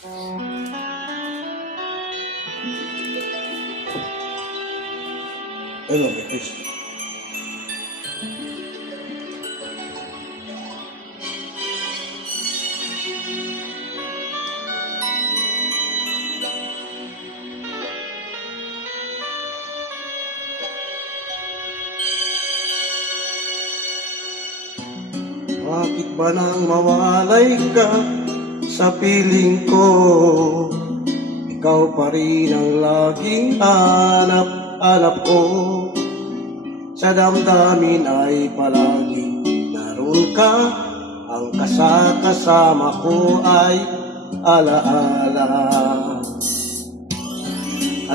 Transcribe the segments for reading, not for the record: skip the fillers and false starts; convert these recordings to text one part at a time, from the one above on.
Ano, guys? Bakit ba nang mawalay ka sa piling ko? Ikaw pa rin ang laging hanap-hanap ko. Sa damdamin ay palaging naroon ka. Ang kasama ko ay alaala.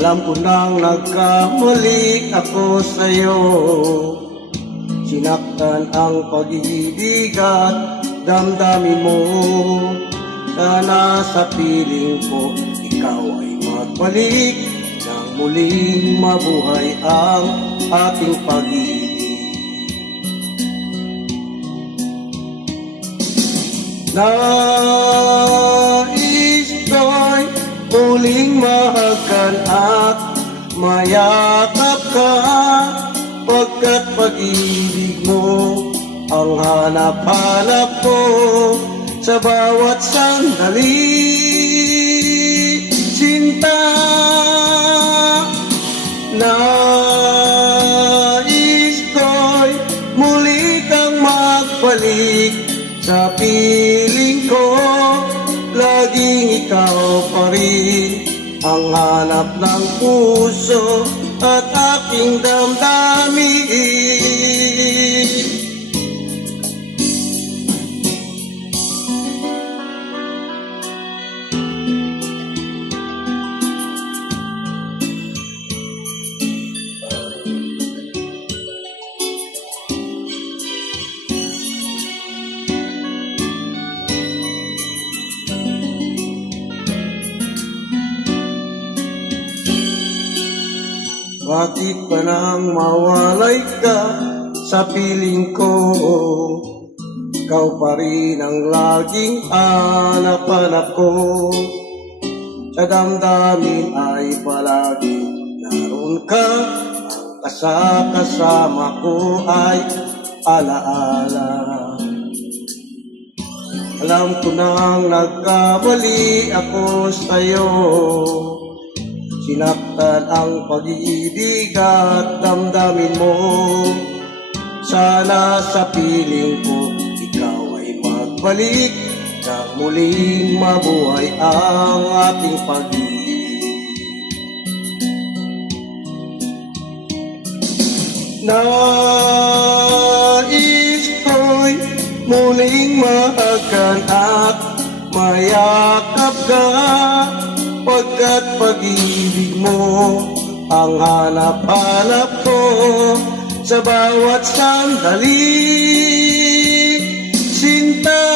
Alam ko nang nagkamali ako sa'yo. Sinaktan ang pag-ibig at damdamin mo. Sana sa piling ko ikaw ay magbalik nang muling mabuhay ang ating pag-ibig. Nais ko'y muling mahagan at mayakap ka, pagkat pag-ibig mo ang hanap-hanap ko sa bawat sandali. Sinta, nais ko'y muli kang magbalik sa piling ko. Laging ikaw pa rin ang hanap ng puso at aking damdamin. Bakit ba nang mawalay ka sa piling ko? Ikaw pa rin ang laging hanap-hanap ko. Sa damdamin ay palaging naroon ka. Ang kasama ko ay alaala. Alam ko nang nagkamali ako sa'yo. Sinaktan ang pag-ibig at damdamin mo. Sana sa piling ko ikaw ay magbalik nang muling mabuhay ang ating pag-ibig. Nais ko'y muling mahagan at mayakap ka, pagkat pag-ibig mo ang hanap-hanap ko sa bawat sandali. Sinta,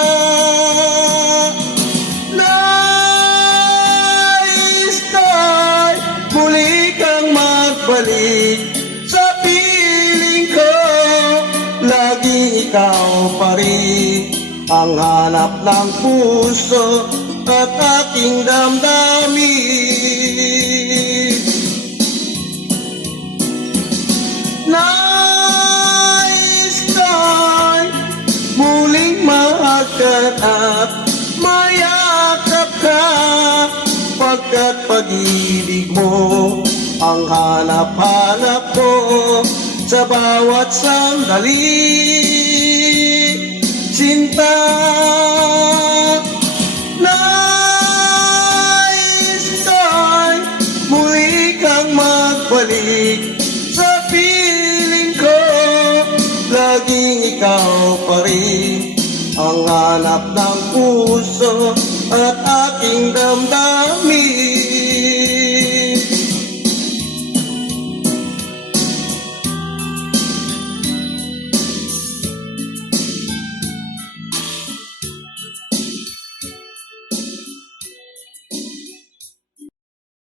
nais ko'y muli kang magbalik sa piling ko. Laging ikaw pa rin ang hanap ng puso at aking damdamin. Nais ko'y muling mahagan at mayakap ka, pagkat pag-ibig mo ang hanap-hanap ko sa bawat sandali. Sinta, magbalik sa piling ko. Laging ikaw pa rin ang hanap ng puso at aking damdamin.